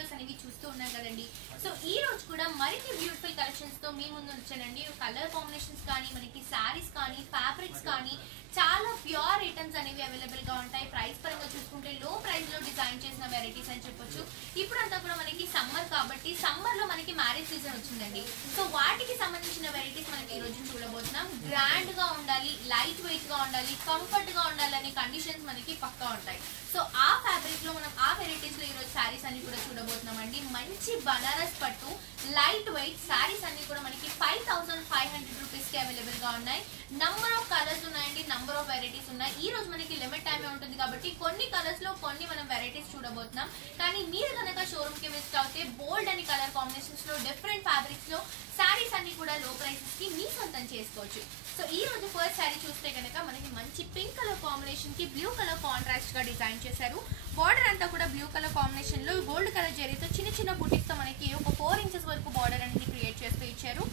Videos అనేవి చూస్తూ ఉన్నాం కదండి. సో ఈ రోజు కూడా మరిన్ని బ్యూటిఫుల్ కలెక్షన్స్ తో మీ ముందు వచ్చానండి. కలర్ కాంబినేషన్స్ కానీ మనకి శారీస్ కానీ ఫ్యాబ్రిక్స్ కానీ చాలా ప్యూర్ ఐటమ్స్ అనేవి అవైలబుల్ గా ఉంటాయి. ప్రైస్ పరంగా చూసుకుంటే లో ప్రైస్ లో డిజైన్ చేసిన వెరైటీస్ అని చెప్పొచ్చు. ఇప్పుడంతా కూడా మనకి సమ్మర్ కాబట్టి సమ్మర్ లో మనకి మ్యారేజ్ సీజన్ వచ్చిందండి. సో వాటికి సంబంధించిన వెరైటీస్ మనకి ఈ రోజు చూడబోతున్నాం. గ్రాండ్ గా ఉండాలి, లైట్ వెయిట్ గా ఉండాలి, కంఫర్ట్ గా ఉండాలి అనే కండిషన్స్ మనకి పక్కా ఉంటాయి. సో ఆ ఫ్యాబ్రిక్ లో మనం ఆ వెరైటీస్ లో ఈ రోజు శారీస్ అన్ని కూడా చూడబోతున్నాం అండి. మంచి బనారస్ పట్టు లైట్ వెయిట్ శారీస్ అన్ని కూడా మనకి 5500 రూపీస్ కి అవైలబుల్ గా ఉన్నాయి. నంబర్ ఆఫ్ కలర్స్ ఉన్నాయండి, నంబర్ ఆఫ్ వెరైటీస్ ఉన్నాయి. ఈ రోజు మనకి లిమిట్ టైమే ఉంటుంది కాబట్టి కొన్ని కలర్స్ లో కొన్ని మనం వెరైటీస్ చూడబోతున్నాం. కానీ మీరు కనుక షోరూమ్ కి విజిట్ అవుతే బోల్డ్ అని కలర్ కాంబినేషన్స్ లో డిఫరెంట్ ఫ్యాబ్రిక్స్ లో శారీస్ అన్ని కూడా లో ప్రైసెస్ కి మీ సొంతం చేసుకోవచ్చు. సో ఈ రోజు ఫస్ట్ శారీ చూస్తే కనుక మనకి మంచి పింక్ కలర్ కాంబినేషన్ కి బ్లూ కలర్ కాంట్రాస్ట్ గా డిజైన్ చేశారు. బార్డర్ అంతా కూడా బ్లూ కలర్ కాంబినేషన్ లో గోల్డ్ కలర్ జరీతో చిన్న చిన్న బుటీస్ తో మనకి ఒక 4 ఇంచెస్ వరకు బార్డర్ అనేది క్రియేట్ చేస్తూ ఇచ్చారు.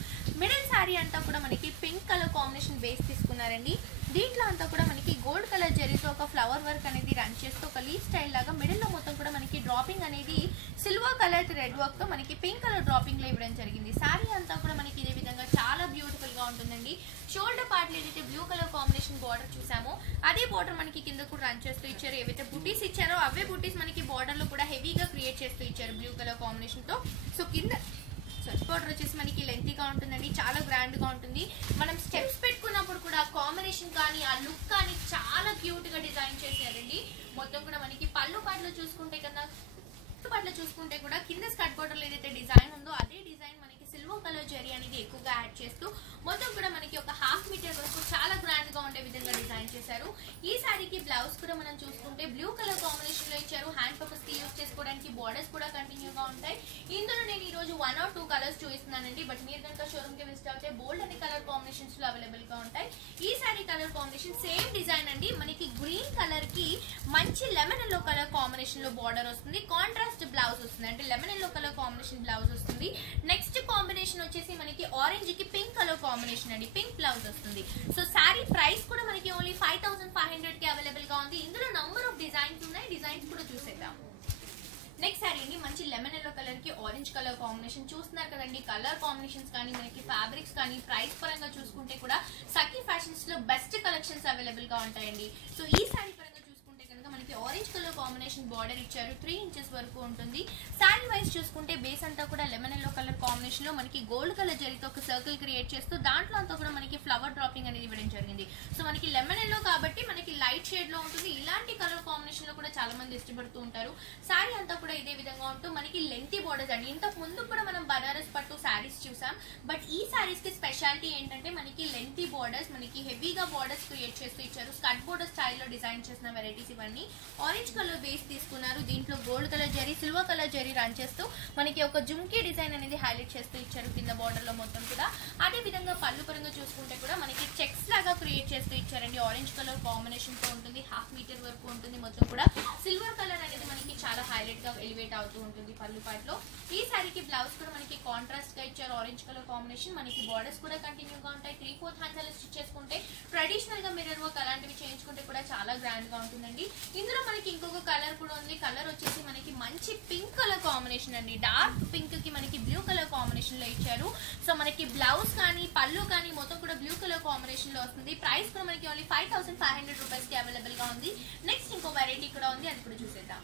మిడిల్ శారీ అంతా కూడా మనకి పింక్ కలర్ కాంబినేషన్ బేస్ తీసుకున్నారండి. దీంట్లో అంతా కూడా మనకి గోల్డ్ కలర్ జరీతో ఒక ఫ్లవర్ వర్క్ అనేది రన్ చేస్తూ ఒక లీఫ్ స్టైల్ లాగా మిడిల్ లో మొత్తం కూడా మనకి డ్రాపింగ్ అనేది సిల్వర్ కలర్ రెడ్ వర్క్ తో మనకి పింక్ కలర్ డ్రాపింగ్ లో ఇవ్వడం జరిగింది. శారీ అంతా కూడా మనకి ఇదే విధంగా చాలా బ్యూటిఫుల్ గా ఉంటుందండి. షోల్డర్ పార్ట్ లో ఏదైతే బ్లూ కలర్ కాంబినేషన్ బార్డర్ చూసామో అదే బార్డర్ మనకి కింద కూడా రన్ చేస్తూ ఇచ్చారు. ఏవైతే బుటీస్ ఇచ్చారో అవే బుటీస్ మనకి బార్డర్ లో కూడా హెవీగా క్రియేట్ చేస్తూ ఇచ్చారు బ్లూ కలర్ కాంబినేషన్ తో. సో కింద బార్డర్ వచ్చేసి మనకి లెంతీగా ఉంటుందండి, చాలా గ్రాండ్ గా ఉంటుంది. మనం స్టెప్స్ పెట్టుకున్నప్పుడు కూడా కాంబినేషన్ కానీ ఆ లుక్ కానీ చాలా క్యూట్ గా డిజైన్ చేశారండి. మొత్తం కూడా మనకి పళ్ళు పాటలో చూసుకుంటే కూడా కింద స్కర్ట్ బార్డర్ లో ఏదైతే డిజైన్ ఉందో అదే డిజైన్ మనకి సిల్వర్ కలర్ జరీ అనేది ఎక్కువగా యాడ్ చేస్తూ మొత్తం కూడా మనకి ఒక 1/2 మీటర్ వరకు చాలా గ్రాండ్ గా ఉండే విధంగా డిజైన్ చేశారు. ఈ శారీకి బ్లౌజ్ కూడా మనం చూసుకుంటే బ్లూ కలర్ కాంబినేషన్ లో ఇచ్చారు. హ్యాండ్ పర్పస్ కి యూజ్ చేసుకోవడానికి బార్డర్స్ కూడా కంటిన్యూగా ఉంటాయి. ఇందులో నేను ఈ రోజు 1 or 2 కలర్స్ చూపిస్తున్నానండి. బట్ మీరు కనుక షోరూమ్ కి విజిట్ అవుతే బోల్డ్ అనే కలర్ కాంబినేషన్స్ లో అవైలబుల్ గా ఉంటాయి. ఈ sari colour combination same design అండి. మనకి గ్రీన్ కలర్ కి మంచి లెమన్ ఎల్లో కలర్ కాంబినేషన్ లో బార్డర్ వస్తుంది. కాంట్రాస్ట్ బ్లౌజ్ వస్తుంది, అంటే lemon yellow colour combination blouse వస్తుంది. నెక్స్ట్ కాంబినేషన్ వచ్చేసి మనకి ఆరెంజ్ కి పింక్ కలర్ కాంబినేషన్ అండి, పింక్ బ్లౌజ్ వస్తుంది. సో శారీ ప్రైస్ కూడా మనకి ఓన్లీ 5500 కి అవైలబుల్ గా ఉంది. ఇందులో నంబర్ ఆఫ్ డిజైన్స్ ఉన్నాయి, డిజైన్స్ కూడా చూసేద్దాం. నెక్స్ట్ శారీ అండి మంచి లెమన్ ఎల్లో కలర్ కి ఆరెంజ్ కలర్ కాంబినేషన్ చూస్తున్నారు కదండి. కలర్ కాంబినేషన్స్ కానీ మనకి ఫ్యాబ్రిక్స్ కానీ ప్రైస్ పరంగా చూసుకుంటే కూడా సఖీ ఫ్యాషన్స్ లో బెస్ట్ కలెక్షన్స్ అవైలబుల్ గా ఉంటాయండి. సో ఈ శారీ పరంగా మనకి ఆరెంజ్ కలర్ కాంబినేషన్ బార్డర్ ఇచ్చారు, 3 ఇంచెస్ వరకు ఉంటుంది. శారీ వైజ్ చూసుకుంటే బేస్ అంతా కూడా లెమన్ ఎల్లో కలర్ కాంబినేషన్ లో మనకి గోల్డ్ కలర్ జరీతో ఒక సర్కిల్ క్రియేట్ చేస్తూ దాంట్లో అంతా కూడా మనకి ఫ్లవర్ డ్రాపింగ్ అనేది ఇవ్వడం జరిగింది. సో మనకి లెమన్ ఎల్లో కాబట్టి మనకి లైట్ షేడ్ లో ఉంటుంది. ఇలాంటి కలర్ కాంబినేషన్ లో కూడా చాలా మంది ఇష్టపడుతూ ఉంటారు. శారీ అంతా కూడా ఇదే విధంగా ఉంటూ మనకి లెంతీ బార్డర్స్ అండి. ఇంతకు ముందు కూడా మనం బనారస్ పట్టు శారీస్ చూసాం. బట్ ఈ శారీస్ కి స్పెషాలిటీ ఏంటంటే మనకి లెంతీ బార్డర్స్, మనకి హెవీగా బార్డర్స్ క్రియేట్ చేస్తూ ఇచ్చారు. స్కర్ట్ బోర్డర్ స్టైల్లో డిజైన్ చేసిన వెరైటీస్ ఇవన్నీ. ఆరెంజ్ కలర్ బేస్ తీసుకున్నారు. దీంట్లో gold colour zari, silver colour zari run చేస్తూ మనకి ఒక జుమ్కీ డిజైన్ అనేది హైలైట్ చేస్తూ ఇచ్చారు కింద బార్డర్ లో మొత్తం కూడా. అదే విధంగా పళ్ళు పరంగా చూసుకుంటే కూడా మనకి చెక్స్ లాగా క్రియేట్ చేస్తూ ఇచ్చారండి. ఆరెంజ్ కలర్ కాంబినేషన్ తో ఉంటుంది, 1/2 మీటర్ వరకు ఉంటుంది. మొత్తం కూడా సిల్వర్ కలర్ అనేది మనకి చాలా హైలైట్ గా ఎలివేట్ అవుతూ ఉంటుంది పళ్ళు పాటలో. ఈ శారీకి బ్లౌజ్ కూడా మనకి కాంట్రాస్ట్ గా ఇచ్చారు, ఆరెంజ్ కలర్ కాంబినేషన్. మనకి బార్డర్స్ కూడా కంటిన్యూగా ఉంటాయి. 3/4 హ్యాండ్స్ అలా స్టిచ్ చేసుకుంటే ట్రెడిషనల్ గా మిర్రర్ వర్క్ అలాంటివి చేయించుకుంటే కూడా చాలా గ్రాండ్ గా ఉంటుందండి. ఇందులో మనకి ఇంకొక కలర్ కూడా ఉంది. కలర్ వచ్చేసి మనకి మంచి పింక్ కలర్ కాంబినేషన్ అండి. డార్క్ పింక్ కి మనకి బ్లూ కలర్ కాంబినేషన్ లో ఇచ్చారు. సో మనకి బ్లౌజ్ కానీ పళ్ళు కానీ మొత్తం కూడా బ్లూ కలర్ కాంబినేషన్ లో వస్తుంది. ప్రైస్ కూడా మనకి ఓన్లీ 5500 రూపీస్ కి అవైలబుల్ గా ఉంది. నెక్స్ట్ ఇంకో వెరైటీ కూడా ఉంది, అది కూడా చూసేద్దాం.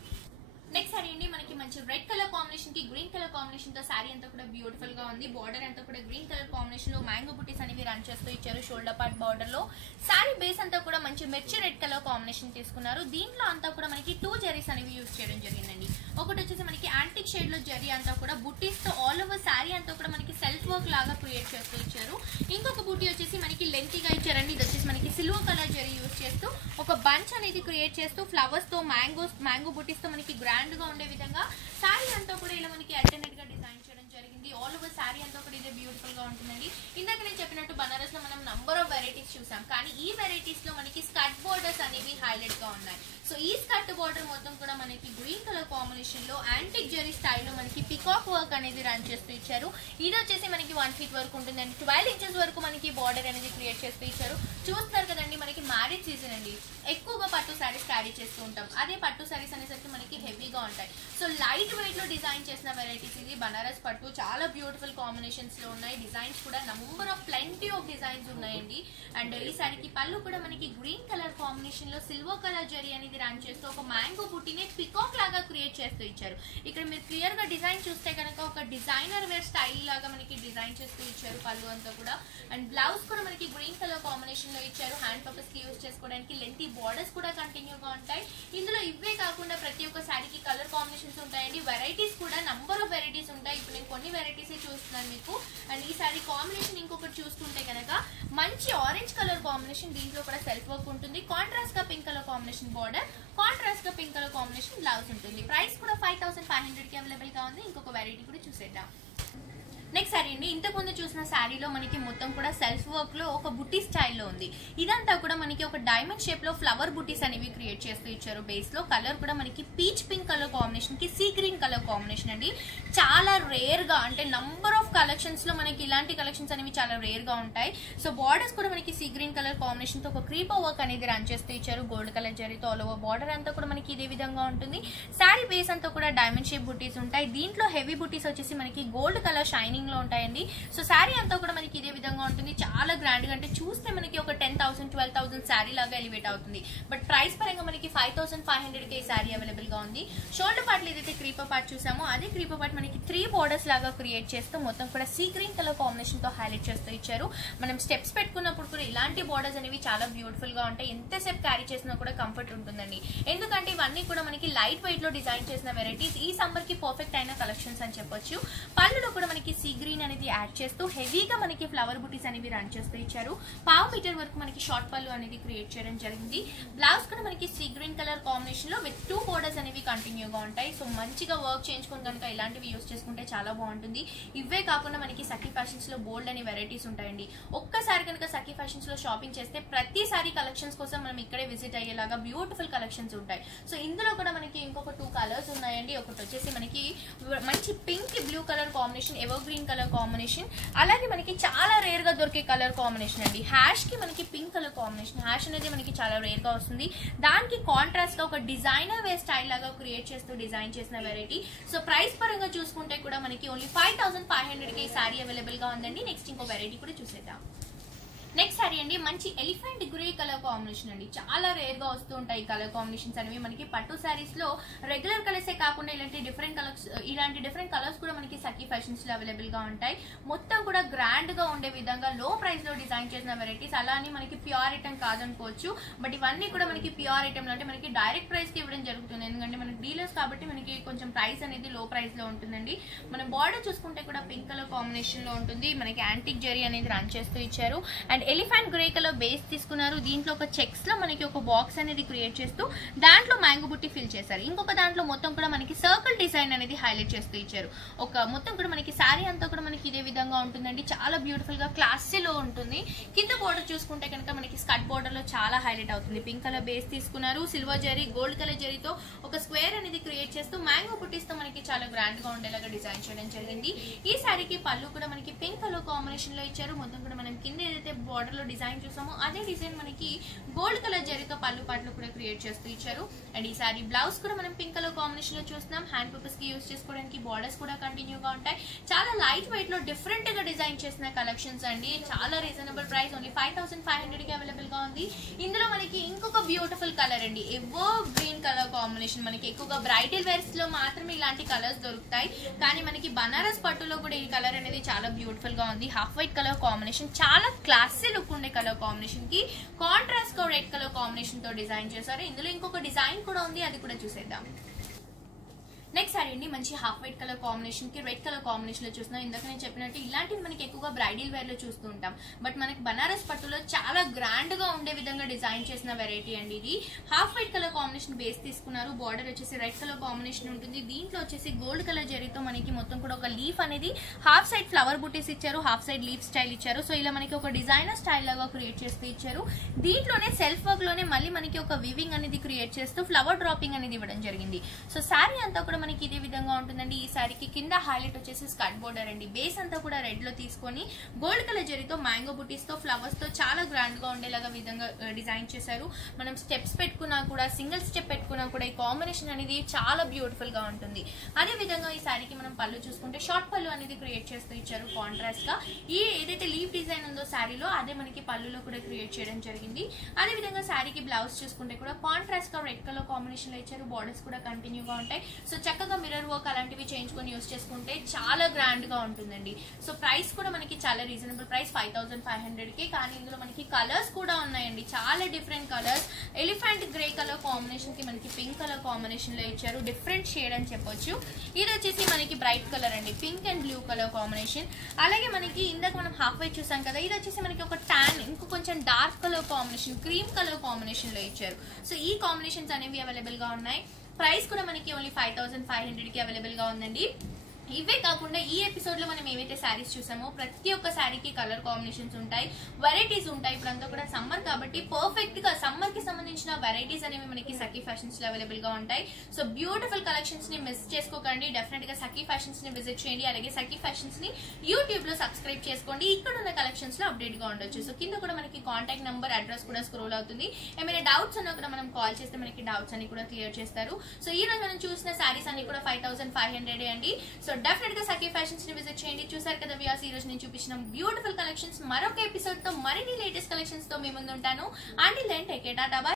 నెక్స్ట్ శారీ అండి మనకి మంచి రెడ్ కలర్ కాంబినేషన్ కి గ్రీన్ కలర్ కాంబినేషన్ తో శారీ అంతా కూడా బ్యూటిఫుల్ గా ఉంది. బార్డర్ అంతా కూడా గ్రీన్ కలర్ కాంబినేషన్ లో మ్యాంగో బుటీస్ అనేవి రన్ చేస్తూ ఇచ్చారు షోల్డర్ పార్ట్ బార్డర్ లో. శారీ బేస్ అంతా కూడా మంచి మిర్చి రెడ్ కలర్ కాంబినేషన్ తీసుకున్నారు. దీంట్లో అంతా కూడా మనకి 2 జరీస్ అనేవి యూజ్ చేయడం జరిగిందండి. ఒకటి వచ్చేసి మనకి యాంటిక్ షేడ్ లో జరీ అంతా కూడా బుటీస్ తో ఆల్ ఓవర్ శారీ అంతా కూడా మనకి సెల్ఫ్ వర్క్ లాగా క్రియేట్ చేస్తూ ఇచ్చారు. ఇంకొక బుటీ వచ్చేసి మనకి లెంతీగా ఇచ్చారండి. ఇది వచ్చేసి మనకి సిల్వర్ కలర్ జరీ యూజ్ చేస్తూ ఒక బంచ్ అనేది క్రియేట్ చేస్తూ ఫ్లవర్స్ తో మ్యాంగో బుటీస్ తో మనకి గ్రాండ్ గా ఉండే విధంగా శారీ అంతా కూడా ఇలా మనకి అల్టర్నేట్ గా డిజైన్ చేయడం జరిగింది. ఆల్ ఓవర్ శారీ అంతా కూడా ఇదే బ్యూటిఫుల్ గా ఉంటుందండి. ఇందాక నేను చెప్పినట్టు బనారస్ లో మనం నంబర్ ఆఫ్ వెరైటీస్ చూసాం, కానీ ఈ వెరైటీస్ లో మనకి స్కర్ట్ బోర్డర్స్ అనేవి హైలైట్ గా ఉన్నాయి. సో ఈ స్కర్ట్ బోర్డర్ మొత్తం కూడా మనకి గ్రీన్ కలర్ కాంబినేషన్ లో యాంటిక్ జరీ స్టైల్ లో మనకి పికాక్ వర్క్ అనేది రన్ చేస్తూ ఇచ్చారు. ఇది వచ్చేసి మనకి 1 ఫీట్ వరకు ఉంటుందండి. 12 ఇంచెస్ వరకు మనకి బార్డర్ అనేది క్రియేట్ చేస్తూ ఇచ్చారు. చూస్తున్నారు కదండి, మనకి మ్యారేజ్ సీజన్ అండి, ఎక్కువగా పట్టు శారీస్ క్యారీ చేస్తూ ఉంటాం. అదే పట్టు సారీస్ అనేసరికి మనకి హెవీగా ఉంటాయి. సో లైట్ వెయిట్ లో డిజైన్ చేసిన వెరైటీస్ ఇది. బనారస్ పట్టు చాలా బ్యూటిఫుల్ కాంబినేషన్స్ లో ఉన్నాయి. డిజైన్స్ కూడా number of plenty of designs ఉన్నాయండి. అండ్ ఈ సారీకి పళ్ళు కూడా మనకి గ్రీన్ కలర్ కాంబినేషన్ లో సిల్వర్ కలర్ జరీ అనేది రన్ చేస్తూ ఒక మ్యాంగో బుట్టిని పికాక్ లాగా క్రియేట్ చేస్తూ ఇచ్చారు. ఇక్కడ మీరు క్లియర్ గా డిజైన్ చూస్తే కనుక ఒక డిజైనర్ వేర్ స్టైల్ లాగా మనకి డిజైన్ చేస్తూ ఇచ్చారు పళ్ళు అంతా కూడా. అండ్ బ్లౌజ్ కూడా మనకి గ్రీన్ కలర్ కాంబినేషన్ లో ఇచ్చారు. హ్యాండ్ పర్పస్ కి యూజ్ చేసుకోవడానికి లెంతీ బార్డర్స్ కూడా కంటిన్యూగా ఉంటాయి. ఇందులో ఇవే కాకుండా ప్రతి ఒక్క శారీకి కలర్ కాంబినేషన్స్ ఉంటాయండి. వెరైటీస్ కూడా నంబర్ ఆఫ్ వెరైటీస్ ఉంటాయి. ఇప్పుడు నేను కొన్ని వెరైటీస్ చూస్తున్నాను మీకు. అండ్ ఈ శారీ కాంబినేషన్ ఇంకొకటి చూసుకుంటే కనుక మంచి ఆరెంజ్ కలర్ కాంబినేషన్, దీంట్లో కూడా సెల్ఫ్ వర్క్ ఉంటుంది. కాంట్రాస్ట్ గా pink colour combination border, contrast గా పింక్ కలర్ కాంబినేషన్ బ్లౌజ్ ఉంటుంది. ప్రైస్ కూడా 5500 కి అవైలబుల్ గా ఉంది. ఇంకొక వెరైటీ కూడా చూసేద్దాం. నెక్స్ట్ సారీ అండి, ఇంతకు ముందు చూసిన శారీలో మనకి మొత్తం కూడా సెల్ఫ్ వర్క్ లో ఒక బుట్టి స్టైల్లో ఉంది. ఇదంతా కూడా మనకి ఒక డైమండ్ షేప్ లో ఫ్లవర్ బుట్టీస్ అనేవి క్రియేట్ చేస్తూ ఇచ్చారు. బేస్ లో కలర్ కూడా మనకి పీచ్ పింక్ కలర్ కాంబినేషన్ కి సీ గ్రీన్ కలర్ కాంబినేషన్ అండి. చాలా రేర్ గా, అంటే నంబర్ ఆఫ్ కలెక్షన్స్ లో మనకి ఇలాంటి కలెక్షన్స్ అనేవి చాలా రేర్ గా ఉంటాయి. సో బార్డర్స్ కూడా మనకి సీ గ్రీన్ కలర్ కాంబినేషన్ తో ఒక క్రీపర్ వర్క్ అనేది రన్ చేస్తూ ఇచ్చారు. గోల్డ్ కలర్ జరీతో ఆల్ ఓవర్ బార్డర్ అంతా కూడా మనకి ఇదే విధంగా ఉంటుంది. శారీ బేస్ అంతా కూడా డైమండ్ షేప్ బుట్టీస్ ఉంటాయి. దీంట్లో హెవీ బుట్టీస్ వచ్చేసి మనకి గోల్డ్ కలర్ షైనింగ్ లో ఉంటాయండి. సో శారీ అంతా కూడా మనకి ఇదే విధంగా ఉంటుంది. చాలా గ్రాండ్ గా, అంటే చూస్తే మనకి ఒక 10,000 12,000 శారీ లాగా ఎలివేట్ అవుతుంది. బట్ ప్రైస్ పరంగా మనకి 5500 కి ఈ శారీ అవైలబుల్ గా ఉంది. షోల్డర్ పార్ట్ ఏదైతే క్రీపర్ పార్ట్ చూసామో అదే క్రీపర్ పార్ట్ మనకి 3 బోర్డర్స్ లాగా క్రియేట్ చేస్తూ మొత్తం కూడా సీ గ్రీన్ కలర్ కాంబినేషన్ తో హైలైట్ చేస్తూ ఇచ్చారు. మనం స్టెప్స్ పెట్టుకున్నప్పుడు కూడా ఇలాంటి బోర్డర్స్ అనేవి చాలా బ్యూటిఫుల్ గా ఉంటాయి. ఎంతసేపు క్యారీ చేసినా కూడా కంఫర్ట్ ఉంటుందండి. ఎందుకంటే ఇవన్నీ కూడా మనకి లైట్ వెయిట్ లో డిజైన్ చేసిన వెరైటీస్. ఈ సమ్మర్ కి పర్ఫెక్ట్ అయిన కలెక్షన్స్ అని చెప్పొచ్చు. పళ్ళులో కూడా మనకి సీ గ్రీన్ అనేది యాడ్ చేస్తూ హెవీగా మనకి ఫ్లవర్ బుటీస్ అనేవి రన్ చేస్తూ ఇచ్చారు. 1/2 మీటర్ వరకు మనకి షార్ట్ పళ్ళు అనేది క్రియేట్ చేయడం జరిగింది. బ్లౌజ్ కూడా మనకి సీ గ్రీన్ కలర్ కాంబినేషన్ లో విత్ 2 బోర్డర్స్ అనేవి కంటిన్యూగా ఉంటాయి. సో మంచిగా వర్క్ చేయించుకుని కనుక ఇలాంటివి యూస్ చేసుకుంటే చాలా బాగుంటుంది. ఇవే కాకుండా మనకి సఖీ ఫ్యాషన్స్ లో బోల్డ్ అనే వెరైటీస్ ఉంటాయండి. ఒక్కసారి కనుక సఖీ ఫ్యాషన్స్ లో షాపింగ్ చేస్తే ప్రతిసారి కలెక్షన్స్ కోసం మనం ఇక్కడే విజిట్ అయ్యేలాగా బ్యూటిఫుల్ కలెక్షన్స్ ఉంటాయి. సో ఇందులో కూడా మనకి ఇంకొక 2 కలర్స్ ఉన్నాయండి. ఒకటి వచ్చేసి మనకి మంచి pink blue colour combination, ever green colour combination, అలాగే మనకి చాలా రేర్ గా దొరికే కలర్ కాంబినేషన్ అండి. హ్యాష్ కి మనకి పింక్ కలర్ కాంబినేషన్. హ్యాష్ అనేది మనకి చాలా రేర్ గా వస్తుంది. దానికి కాంట్రాస్ట్ గా ఒక డిజైనర్ వే స్టైల్ లాగా క్రియేట్ చేస్తూ డిజైన్ చేసిన వెరైటీ. సో ప్రైస్ పరంగా చూసుకుంటే కూడా మనకి ఓన్లీ 5500 కి ఈ సారీ అవైలబుల్ గా ఉందండి. నెక్స్ట్ ఇంకో వెరైటీ కూడా చూసేద్దాం. నెక్స్ట్ సారీ అండి, మంచి ఎలిఫెంట్ గ్రే కలర్ కాంబినేషన్ అండి. చాలా రేర్ గా వస్తూ ఉంటాయి ఈ కలర్ కాంబినేషన్స్ అనేవి. మనకి పట్టు సారీస్ లో రెగ్యులర్ కలర్సే కాకుండా ఇలాంటి డిఫరెంట్ కలర్స్ కూడా మనకి సఖీ ఫ్యాషన్స్ లో అవైలబుల్ గా ఉంటాయి. మొత్తం కూడా గ్రాండ్ గా ఉండే విధంగా లో ప్రైస్ లో డిజైన్ చేసిన వెరైటీస్. అలా అని మనకి ప్యూర్ ఐటమ్ కాదనుకోవచ్చు. బట్ ఇవన్నీ కూడా మనకి ప్యూర్ ఐటమ్ లో అంటే మనకి డైరెక్ట్ ప్రైస్ కి ఇవ్వడం జరుగుతుంది. ఎందుకంటే మనకి డీలర్స్ కాబట్టి మనకి కొంచెం ప్రైస్ అనేది లో ప్రైస్ లో ఉంటుందండి. మనం బార్డర్ చూసుకుంటే కూడా పింక్ కలర్ కాంబినేషన్ లో ఉంటుంది. మనకి యాంటిక్ జరీ అనేది రన్ చేస్తూ ఇచ్చారు. And elephant grey colour base తీసుకున్నారు. దీంట్లో ఒక చెక్స్ లో మనకి ఒక బాక్స్ అనేది క్రియేట్ చేస్తూ దాంట్లో మ్యాంగో బుట్టి ఫిల్ చేశారు. ఇంకొక దాంట్లో మొత్తం కూడా మనకి సర్కిల్ డిజైన్ అనేది హైలైట్ చేస్తూ ఇచ్చారు. ఒక మొత్తం కూడా మనకి శారీ అంతా కూడా మనకి ఇదే విధంగా ఉంటుందండి. చాలా బ్యూటిఫుల్ గా క్లాసీలో ఉంటుంది. కింద బోర్డర్ చూసుకుంటే కనుక మనకి స్కర్ట్ బోర్డర్ లో చాలా హైలైట్ అవుతుంది. పింక్ కలర్ బేస్ తీసుకున్నారు. సిల్వర్ జరీ, గోల్డ్ కలర్ జరీతో ఒక స్క్వేర్ అనేది క్రియేట్ చేస్తూ మ్యాంగో బుట్టీస్ తో మనకి చాలా గ్రాండ్ గా ఉండేలాగా డిజైన్ చేయడం జరిగింది. ఈ శారీకి పళ్ళు కూడా మనకి పింక్ కలర్ కాంబినేషన్ లో ఇచ్చారు. మొత్తం కూడా మనం కింద ఏదైతే బార్డర్ లో డిజైన్ చూసామో అదే డిజైన్ మనకి గోల్డ్ కలర్ జరీతో పళ్ళు పాటలు కూడా క్రియేట్ చేస్తూ ఇచ్చారు. అండ్ ఈ సారీ బ్లౌజ్ కూడా మనం పింక్ కలర్ కాంబినేషన్ లో చూస్తున్నాం. హ్యాండ్ పర్పస్ కి యూస్ చేసుకోవడానికి బార్డర్స్ కూడా కంటిన్యూగా ఉంటాయి. చాలా లైట్ వెయిట్ లో డిఫరెంట్ గా డిజైన్ చేసిన కలెక్షన్స్ అండి. చాలా రీజనబుల్ ప్రైస్, ఓన్లీ 5500 కి అవైలబుల్ గా ఉంది. ఇందులో మనకి ఇంకొక బ్యూటిఫుల్ కలర్ అండి, ఎవర్ గ్రీన్ కలర్ కాంబినేషన్. మనకి ఎక్కువగా బ్రైడల్ వేర్స్ లో మాత్రమే ఇలాంటి కలర్స్ దొరుకుతాయి. కానీ మనకి బనారస్ పట్టులో కూడా ఈ కలర్ అనేది చాలా బ్యూటిఫుల్ గా ఉంది. హాఫ్ వైట్ కలర్ కాంబినేషన్, చాలా క్లాసీ లుక్ ఉండే కలర్ కాంబినేషన్ కి కాంట్రాస్ట్ గా రెడ్ కలర్ కాంబినేషన్ తో డిజైన్ చేశారు. ఇందులో ఇంకొక డిజైన్ కూడా ఉంది, అది కూడా చూసేద్దాం. నెక్స్ట్ సారీ అండి, మంచి హాఫ్ వైట్ కలర్ కాంబినేషన్ కి రెడ్ కలర్ కాంబినేషన్ లో చూస్తున్నాం. ఇందాక నేను చెప్పినట్టు ఇలాంటివి మనకి ఎక్కువగా బ్రైడల్ వేర్ లో చూస్తూ ఉంటాం. బట్ మనకి బనారస్ పట్టులో చాలా గ్రాండ్ గా ఉండే విధంగా డిజైన్ చేసిన వెరైటీ అండి ఇది. Half white colour combination base తీసుకున్నారు. బార్డర్ వచ్చేసి రెడ్ కలర్ కాంబినేషన్ ఉంటుంది. దీంట్లో వచ్చేసి గోల్డ్ కలర్ జరీతో మనకి మొత్తం కూడా ఒక లీఫ్ అనేది హాఫ్ సైడ్ ఫ్లవర్ బుటీస్ ఇచ్చారు, హాఫ్ సైడ్ లీఫ్ స్టైల్ ఇచ్చారు. సో ఇలా మనకి ఒక డిజైనర్ స్టైల్ లాగా క్రియేట్ చేస్తూ ఇచ్చారు. దీంట్లోనే సెల్ఫ్ వర్క్ లోనే మళ్ళీ మనకి ఒక వివింగ్ అనేది క్రియేట్ చేస్తూ ఫ్లవర్ డ్రాపింగ్ అనేది ఇవ్వడం జరిగింది. సో శారీ అంతా కూడా మనకి ఇదే విధంగా ఉంటుందండి. ఈ సారీకి కింద హైలైట్ వచ్చేసి స్కర్ట్ బోర్డర్ అండి. బేస్ అంతా కూడా రెడ్ లో తీసుకొని గోల్డ్ కలర్ జరీతో మ్యాంగో బుటీస్ తో ఫ్లవర్స్ తో చాలా గ్రాండ్ గా ఉండేలాగా విధంగా డిజైన్ చేశారు. మనం స్టెప్స్ పెట్టుకున్నా కూడా, సింగిల్ స్టెప్ పెట్టుకున్నా కూడా ఈ కాంబినేషన్ అనేది చాలా బ్యూటిఫుల్ గా ఉంటుంది. అదే విధంగా ఈ సారీకి మనం పళ్ళు చూసుకుంటే షార్ట్ పళ్ళు అనేది క్రియేట్ చేస్తూ ఇచ్చారు కాంట్రాస్ట్ గా. ఈ ఏదైతే లీఫ్ డిజైన్ ఉందో శారీలో అదే మనకి పళ్ళులో కూడా క్రియేట్ చేయడం జరిగింది. అదే విధంగా శారీకి బ్లౌజ్ చూసుకుంటే కూడా కాంట్రాస్ట్ గా రెడ్ కలర్ కాంబినేషన్ లో ఇచ్చారు. బార్డర్స్ కూడా కంటిన్యూగా ఉంటాయి. సో చక్కగా మిర్రర్ వర్క్ అలాంటివి చేయించుకొని యూస్ చేసుకుంటే చాలా గ్రాండ్ గా ఉంటుందండి. సో ప్రైస్ కూడా మనకి చాలా రీజనబుల్ ప్రైస్ 5500 కి. కానీ ఇందులో మనకి కలర్స్ కూడా ఉన్నాయండి, చాలా different colours. Elephant grey colour combination కి మనకి పింక్ కలర్ కాంబినేషన్ లో ఇచ్చారు. డిఫరెంట్ షేడ్ అని చెప్పొచ్చు. ఇది వచ్చేసి మనకి బ్రైట్ కలర్ అండి, pink and blue colour combination. అలాగే మనకి ఇందాక మనం హాఫ్ వైట్ చూసాం కదా, ఇది వచ్చేసి మనకి ఒక టాన్, ఇంకో కొంచెం dark colour combination, cream colour combination లో ఇచ్చారు. సో ఈ కాంబినేషన్స్ అనేవి అవైలబుల్ గా ఉన్నాయి. ప్రైస్ కూడా మనకి ఓన్లీ 5500 కి అవైలబుల్ గా ఉందండి. ఇవే కాకుండా ఈ ఎపిసోడ్ లో మనం ఏవైతే శారీస్ చూసామో ప్రతి ఒక్క శారీకి కలర్ కాంబినేషన్స్ ఉంటాయి, వెరైటీస్ ఉంటాయి. ఇప్పుడంతా కూడా సమ్మర్ కాబట్టి పర్ఫెక్ట్ గా సమ్మర్ కి సంబంధించిన వెరైటీస్ అనేవి మనకి సఖీ ఫ్యాషన్స్ లో అవైలబుల్ గా ఉంటాయి. సో బ్యూటిఫుల్ కలెక్షన్స్ ని మిస్ చేసుకోకండి. డెఫినెట్ గా సఖీ ఫ్యాషన్స్ ని విజిట్ చేయండి. అలాగే సఖీ ఫ్యాషన్స్ ని యూట్యూబ్ లో సబ్స్క్రైబ్ చేసుకోండి. ఇక్కడ ఉన్న కలెక్షన్స్ లో అప్డేట్ గా ఉండొచ్చు. సో కింద కూడా మనకి కాంటాక్ట్ నంబర్, అడ్రస్ కూడా స్క్రోల్ అవుతుంది. ఏమైనా డౌట్స్ ఉన్నా కూడా మనం కాల్ చేస్తే మనకి డౌట్స్ అన్ని కూడా క్లియర్ చేస్తారు. సో ఈ రోజు మనం చూసిన శారీస్ అన్ని కూడా 5500 అండి. సో డెఫినెట్ గా సఖీ ఫ్యాషన్స్ ని విజిట్ చేయండి. చూసారు కదా వ్యూయర్స్, ఈ రోజు నేను చూపించిన బ్యూటిఫుల్ కలెక్షన్స్. మరొక ఎపిసోడ్ తో మరిన్ని లేటెస్ట్ కలెక్షన్స్ తో మీ ముందు ఉంటాను. Until then take care, tata, by.